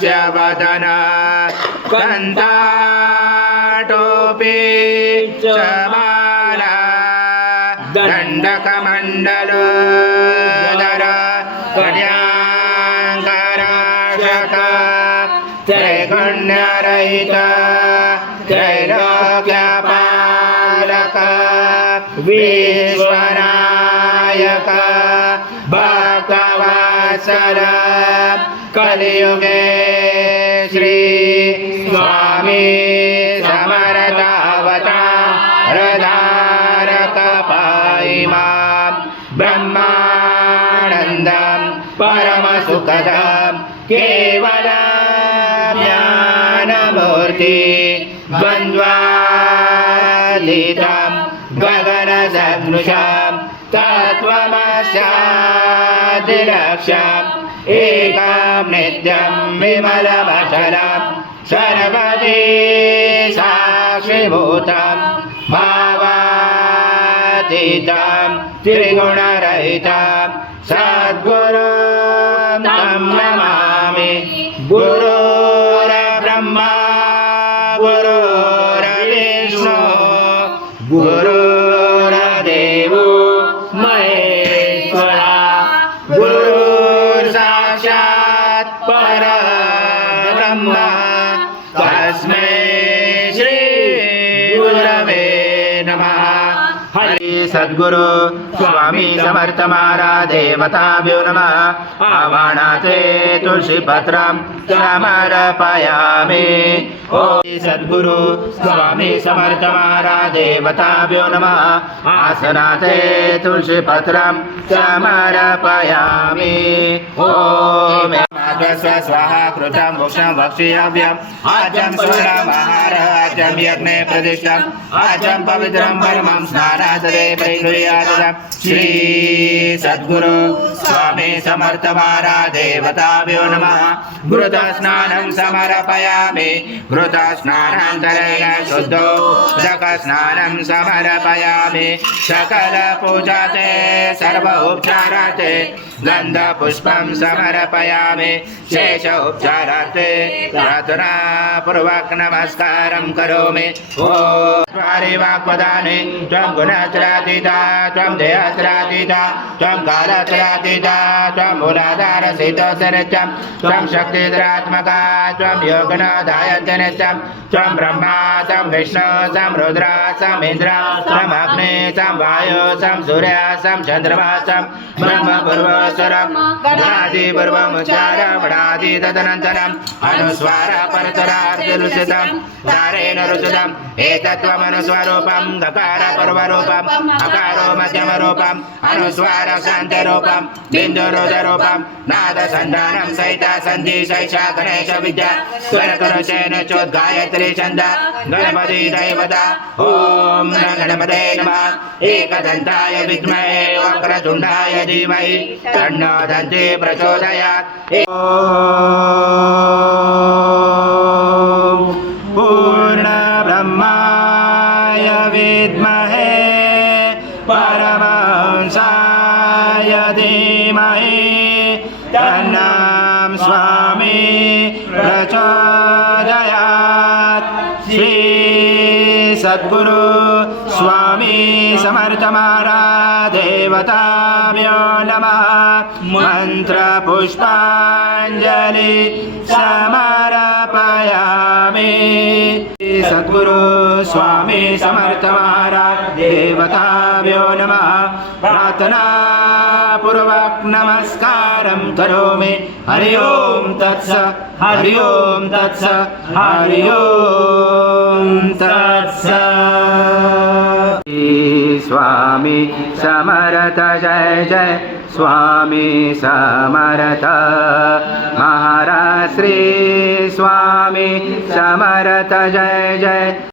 हास्य वदन कंठाटोपी च माला दंडकमंडलोदर कन्याकराशक त्रैगुण्यरहित त्रैलोक्यपालक विश्वनायक भक्तवत्सल कलियुगे श्री स्वामी समर्थावतारधारक पाहिमां ब्रह्मानन्दं परमसुखदं केवलं ज्ञानमूर्ति द्वन्द्वातीतं गगनसदृशं तत्त्वमस्यादिलक्ष्यम् एकं नित्यं विमलमचलं सर्वदी साक्षिभूतं भावातीतं त्रिगुणरहितं सद्गुरुं तं नमामि गुरुर्ब्रह्मा गुरुर्विष्णु गुरुर्देवो महेश्वरा गुरुर्साक्षात् परब्रह्म तस्मै श्री गुरवे नमः। हरि सद्गुरु स्वामी समर्थ महाराज देवताभ्यो नमः। आवाहनाते तुलसीपत्रं समर्पयामि। ओम सद्गुरु स्वामी समर्थ महाराज देवताभ्यो नमः। आसनाते तुलसीपत्रं समर्पयामि। ओम स्वाहा कृतं भुक्षं भक्षितव्यम् आजं स्वरमहार आजं यज्ञे प्रतिष्ठम् आजं पवित्रं परमं स्नानादरे परिगृह्यात्। श्री सद्गुरु स्वामी समर्थ महाराज देवताभ्यो नमः। घृतस्नानं समर्पयामि। घृतस्नानान्तरेण शुद्धोदकस्नानं समर्पयामि। सकलपूजाते सर्व उपचाराते गन्धपुष्पं समर्पयामि। शेष उपचारार्थे प्रार्थना पूर्वक नमस्कारं करोमि। ओम वाक्पदानि त्वं गुणत्रयातीता त्वं देहत्रयातीता त्वं कालत्रयातीता त्वं मूलाधारस्थितोऽसनित्यं त्वं शक्तिधरात्मका त्वं योगनाधायते नित्यं त्वं ब्रह्मा त्वं विष्णु त्वं रुद्र त्वं इन्द्र त्वं अग्नि त्वं वायु त्वं सूर्य त्वं चन्द्रमा त्वं ब्रह्म पूर्वस्वरं गणादि पूर्वमुच्चार वणादि तदनन्तरम् अनुस्वार परतरार्धलुसितं दारेण रुचितम् एतत्त्वमनुस्वरूपं गकार पूर्वरूपम् अकारो मध्यमरूपम् अनुस्वार शान्तरूपं बिन्दुरुदरूपं नादसन्धानं सहिता सन्धि शैषा गणेश विद्या स्वरकरुषेण चोद्गायत्री छन्द गणपति दैवता। ॐ गणपते नमः। एकदन्ताय विद्महे वक्रतुण्डाय धीमहि तन्नो दन्ति प्रचोदयात्। पूर्णब्रह्माय विद्महे परमहंसाय धीमहि तन्नो स्वामी प्रचोदयात्। श्री सद्गुरु स्वामी समर्थ महाराज देवताभ्यो नमः। मंत्र पुष्पांजलि समर्पयामि। सद्गुरु स्वामी समर्थ महाराज देवताभ्यो नमः। प्रार्थना पूर्वक नमस्कारं करोमि। हरि ओम तत्सत् हरि ओम तत्सत् हरि ओम तत्सत्। स्वामी समर्थ जय जय स्वामी समर्थ महाराज श्री स्वामी समर्थ जय जय।